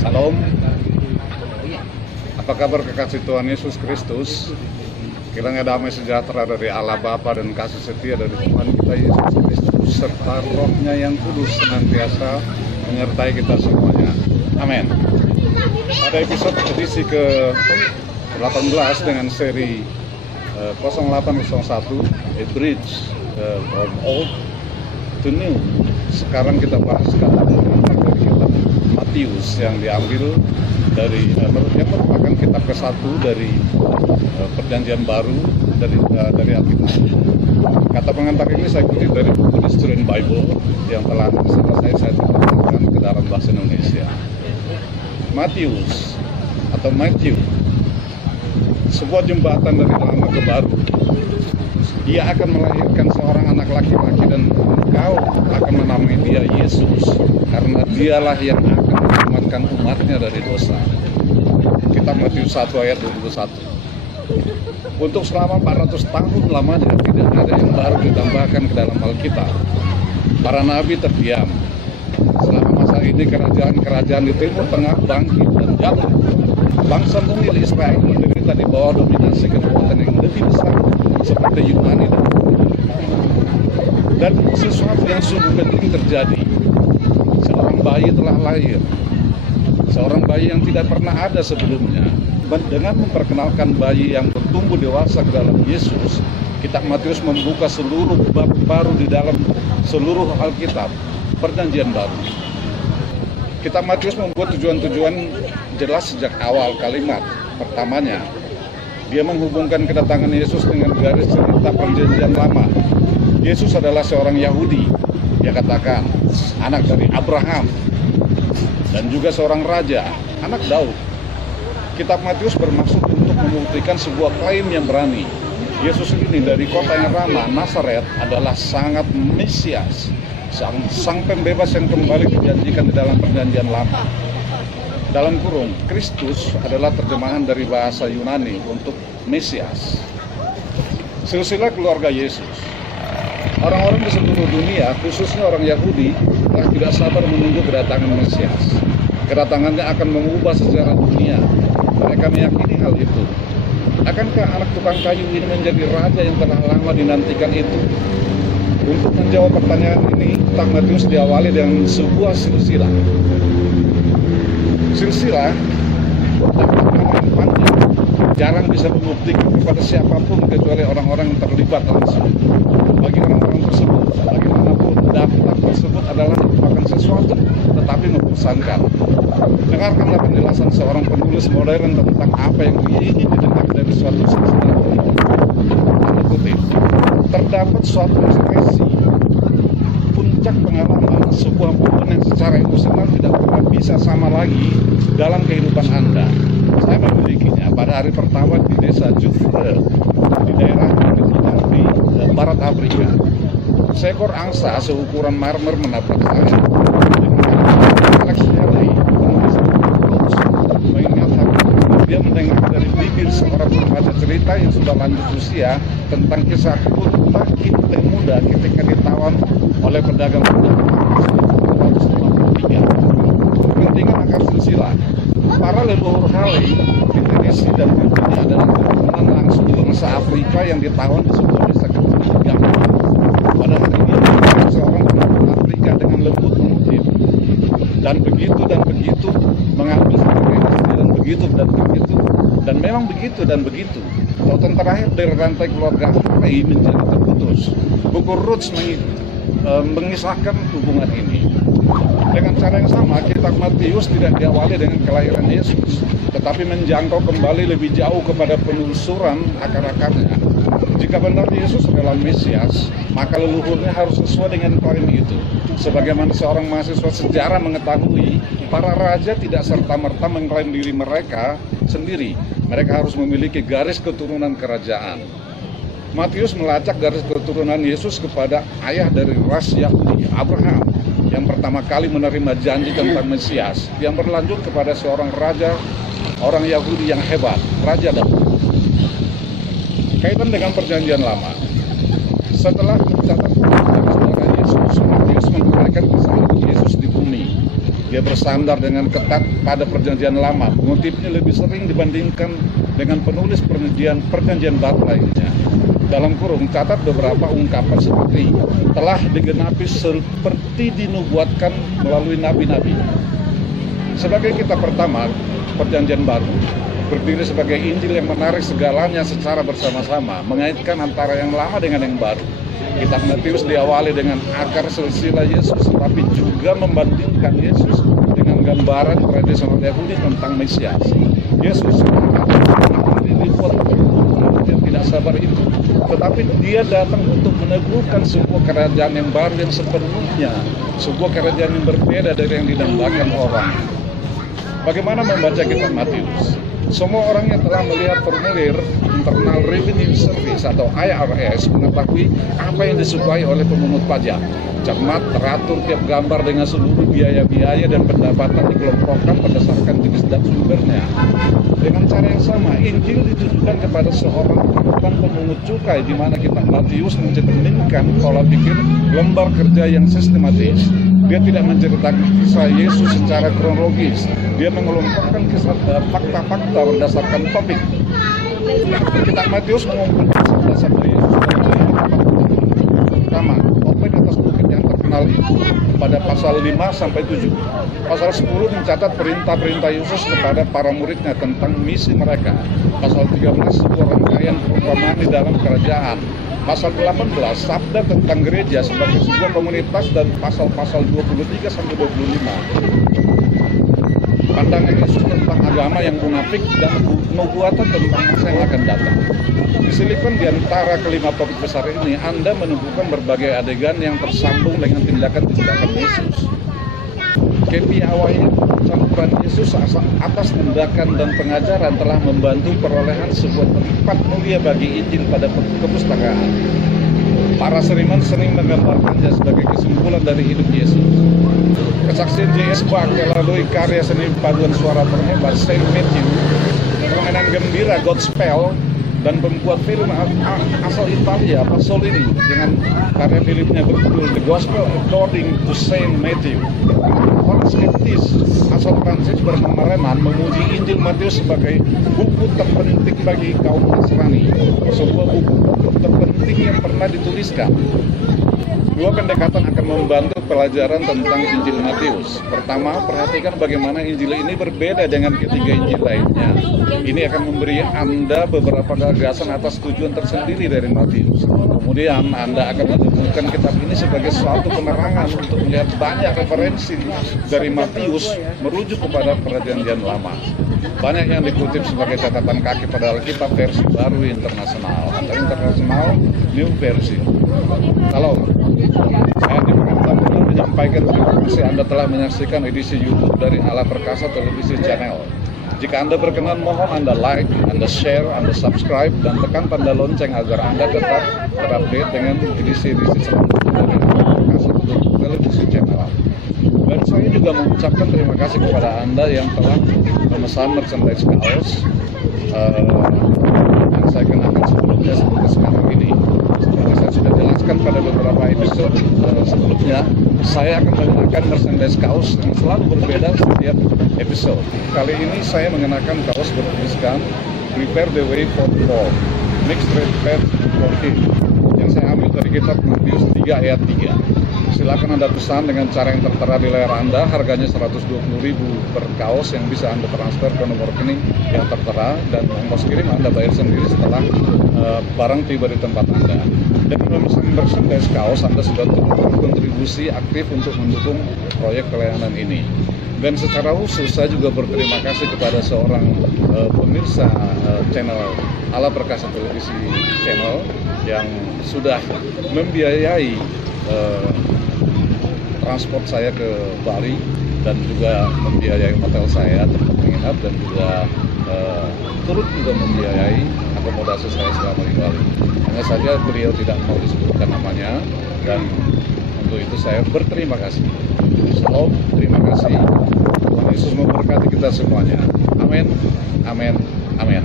Salam. Apa kabar kekasih Tuhan Yesus Kristus? Kiranya damai sejahtera dari Allah Bapa dan kasih setia dari Tuhan kita Yesus Kristus serta Roh-Nya yang kudus senantiasa menyertai kita semuanya. Amin. Pada episode edisi ke-18 dengan seri 0801 A Bridge from Old to New. Sekarang kita bahas kata dari kitab Matius yang diambil dari yang merupakan kitab ke-1 dari Perjanjian Baru dari Alkitab. Kata pengantar ini saya kutip dari buku The Student Bible yang telah selesai saya terjemahkan ke dalam bahasa Indonesia. Matius atau Matthew, sebuah jembatan dari lama ke baru. Dia akan melahirkan seorang anak laki-laki dan engkau akan menamai dia Yesus, karena dialah yang akan menyelamatkan umatnya dari dosa. Kitab Matius 1 ayat 21. Untuk selama 400 tahun lamanya tidak ada yang baru ditambahkan ke dalam Alkitab. Para nabi terdiam. Selama masa ini kerajaan-kerajaan di Timur Tengah bangkit dan jatuh. Bangsa mungil Israel menderita di bawah dominasi kekuatan yang lebih besar seperti Yunani dan sesuatu yang sungguh penting terjadi. Seorang bayi telah lahir, seorang bayi yang tidak pernah ada sebelumnya. Dengan memperkenalkan bayi yang bertumbuh dewasa ke dalam Yesus, kitab Matius membuka seluruh bab baru di dalam seluruh Alkitab Perjanjian Baru. Kitab Matius membuat tujuan-tujuan jelas sejak awal kalimat pertamanya. Dia menghubungkan kedatangan Yesus dengan garis cerita Perjanjian Lama. Yesus adalah seorang Yahudi, dia katakan, anak dari Abraham, dan juga seorang raja, anak Daud. Kitab Matius bermaksud untuk membuktikan sebuah klaim yang berani. Yesus ini dari kota yang ramah, Nazaret, adalah sangat Mesias, sang pembebas yang kembali dijanjikan di dalam Perjanjian Lama. Dalam kurung, Kristus adalah terjemahan dari bahasa Yunani untuk Mesias. Silsilah keluarga Yesus. Orang-orang di seluruh dunia, khususnya orang Yahudi, telah tidak sabar menunggu kedatangan Mesias. Kedatangannya akan mengubah sejarah dunia. Mereka meyakini hal itu. Akankah anak tukang kayu ini menjadi raja yang telah lama dinantikan itu? Untuk menjawab pertanyaan ini, kitab Matius diawali dengan sebuah silsilah. Silsilah panjang, jarang bisa membuktikan kepada siapapun kecuali orang-orang yang terlibat langsung. Bagi orang-orang tersebut, bagaimanapun daftar tersebut adalah merupakan sesuatu, tetapi membosankan. Dengarkanlah penjelasan seorang penulis modern tentang apa yang ingin didengar dari suatu silsilah. Kutip, terdapat suatu ekspresi puncak pengalaman sebuah momen yang secara emosional tidak pernah bisa sama lagi dalam kehidupan Anda. Saya memilikinya pada hari pertama di desa Jufre di daerah di barat Afrika. Seekor angsa seukuran marmer menabrak saya. Dia mendengar dari bibir seorang pembaca cerita yang sudah lanjut usia tentang kisah kota Kinte muda ketika ditawan oleh pedagang muda 1953. Kepentingan akar silsilah. Para leluhur Hale, Indonesia dan Indonesia adalah keturunan langsung bangsa Afrika yang ditawan di sebuah desa kecil di Ghana. Pada hari ini, seorang penduduk Afrika dengan lembut mengutip dan begitu mengambil dan begitu dan memang begitu dan begitu. Tautan terakhir dari rantai keluarga Hale menjadi terputus. Buku Roots mengisahkan hubungan ini. Dengan cara yang sama, kitab Matius tidak diawali dengan kelahiran Yesus, tetapi menjangkau kembali lebih jauh kepada penelusuran akar-akarnya. Jika benar Yesus adalah Mesias, maka leluhurnya harus sesuai dengan klaim itu. Sebagaimana seorang mahasiswa sejarah mengetahui, para raja tidak serta-merta mengklaim diri mereka sendiri. Mereka harus memiliki garis keturunan kerajaan. Matius melacak garis keturunan Yesus kepada ayah dari ras Yahudi, Abraham, yang pertama kali menerima janji tentang Mesias, yang berlanjut kepada seorang raja, orang Yahudi yang hebat, Raja Daud. Kaitan dengan Perjanjian Lama. Setelah mencatat sejarah Yesus, Matius menguraikan kisah hidup Yesus di bumi. Dia bersandar dengan ketat pada perjanjian lama, mengutipnya lebih sering dibandingkan dengan penulis perjanjian baru lainnya. Dalam kurung, catat beberapa ungkapan seperti telah digenapi seperti dinubuatkan melalui nabi-nabi. Sebagai kitab pertama perjanjian baru, berdiri sebagai Injil yang menarik segalanya secara bersama-sama, mengaitkan antara yang lama dengan yang baru. Kitab Matius diawali dengan akar silsilah Yesus, tetapi juga membandingkan Yesus dengan gambaran tradisional Yahudi tentang Mesias. Yesus diliput yang tidak sabar itu, tetapi dia datang untuk meneguhkan sebuah kerajaan yang baru yang sepenuhnya, sebuah kerajaan yang berbeda dari yang didambakan orang. Bagaimana membaca kitab Matius? Semua orang yang telah melihat formulir Internal Revenue Service atau IRS mengetahui apa yang disukai oleh pemungut pajak. Cermat, teratur tiap gambar dengan seluruh biaya-biaya dan pendapatan dikelompokkan berdasarkan jenis dan sumbernya. Dengan cara yang sama, Injil ditujukan kepada seorang bukan pemungut cukai, di mana kitab Matius mencerminkan pola pikir lembar kerja yang sistematis. Dia tidak menceritakan kisah Yesus secara kronologis. Dia mengelompokkan kisah fakta-fakta berdasarkan topik. Kitab Matius mengumpulkan sabda-sabda Yesus pertama, khotbah di atas bukit yang terkenal itu pada pasal 5-7. Pasal 10 mencatat perintah-perintah Yesus kepada para muridnya tentang misi mereka. Pasal 13 sebuah rangkaian perumpamaan di dalam kerajaan. Pasal 18 sabda tentang gereja sebagai sebuah komunitas, dan pasal-pasal 23-25 pandangan Yesus tentang agama yang munafik dan nubuatan tentang masa yang akan datang. Diselipkan di antara kelima topik besar ini, Anda menemukan berbagai adegan yang tersambung dengan tindakan-tindakan Yesus. Kepiawaian campuran Yesus atas tindakan dan pengajaran telah membantu perolehan sebuah tempat mulia bagi Injil pada kepustakaan. Para seniman sering menggambarkannya sebagai kesimpulan dari hidup Yesus. Kesaksian J.S. Bach melalui karya seni paduan suara terhebat Saint Matthew, permainan gembira Godspell, dan pembuat film asal Italia Pasolini dengan karya filmnya berjudul The Gospel According to Saint Matthew. Orang skeptis asal Prancis bernama Renan memuji Injil Matius sebagai buku terpenting bagi kaum Nasrani, sebuah buku terpenting yang pernah dituliskan. Dua pendekatan akan membantu pelajaran tentang Injil Matius. Pertama, perhatikan bagaimana Injil ini berbeda dengan ketiga Injil lainnya. Ini akan memberi Anda beberapa gagasan atas tujuan tersendiri dari Matius. Kemudian Anda akan menemukan kitab ini sebagai suatu penerangan untuk melihat banyak referensi dari Matius merujuk kepada perjanjian lama. Banyak yang dikutip sebagai catatan kaki pada Alkitab versi baru internasional atau internasional new versi. Halo, saya diperintah untuk menyampaikan terima kasih Anda telah menyaksikan edisi YouTube dari Allah Perkasa Televisi Channel. Jika Anda berkenan, mohon Anda like, Anda share, Anda subscribe, dan tekan tanda lonceng agar Anda tetap terupdate dengan edisi-edisi selanjutnya dari Allah Perkasa Televisi Channel. Dan saya juga mengucapkan terima kasih kepada Anda yang telah memesan merchandise kaos yang saya kenakan sebelumnya seperti sekarang ini. Seperti saya sudah jelaskan pada beberapa episode sebelumnya, saya akan mengenakan merchandise kaos yang selalu berbeda setiap episode. Kali ini saya mengenakan kaos bertuliskan Prepare the way for Paul, make straight path for him, yang saya ambil dari kitab Matius 3 ayat 3. Silakan Anda pesan dengan cara yang tertera di layar Anda. Harganya 120.000 per kaos yang bisa Anda transfer ke nomor rekening yang tertera, dan ongkos kirim Anda bayar sendiri setelah barang tiba di tempat Anda. Dan memesan merchandise kaos, Anda sudah berkontribusi aktif untuk mendukung proyek pelayanan ini. Dan secara khusus saya juga berterima kasih kepada seorang pemirsa channel Allah Perkasa Televisi Channel yang sudah membiayai transport saya ke Bali, dan juga membiayai hotel saya tempat menginap, dan juga turut juga membiayai akomodasi saya selama di Bali. Hanya saja beliau tidak mau disebutkan namanya, dan untuk itu saya berterima kasih. Shalom, terima kasih. Tuhan Yesus memberkati kita semuanya. Amin, amin, amin.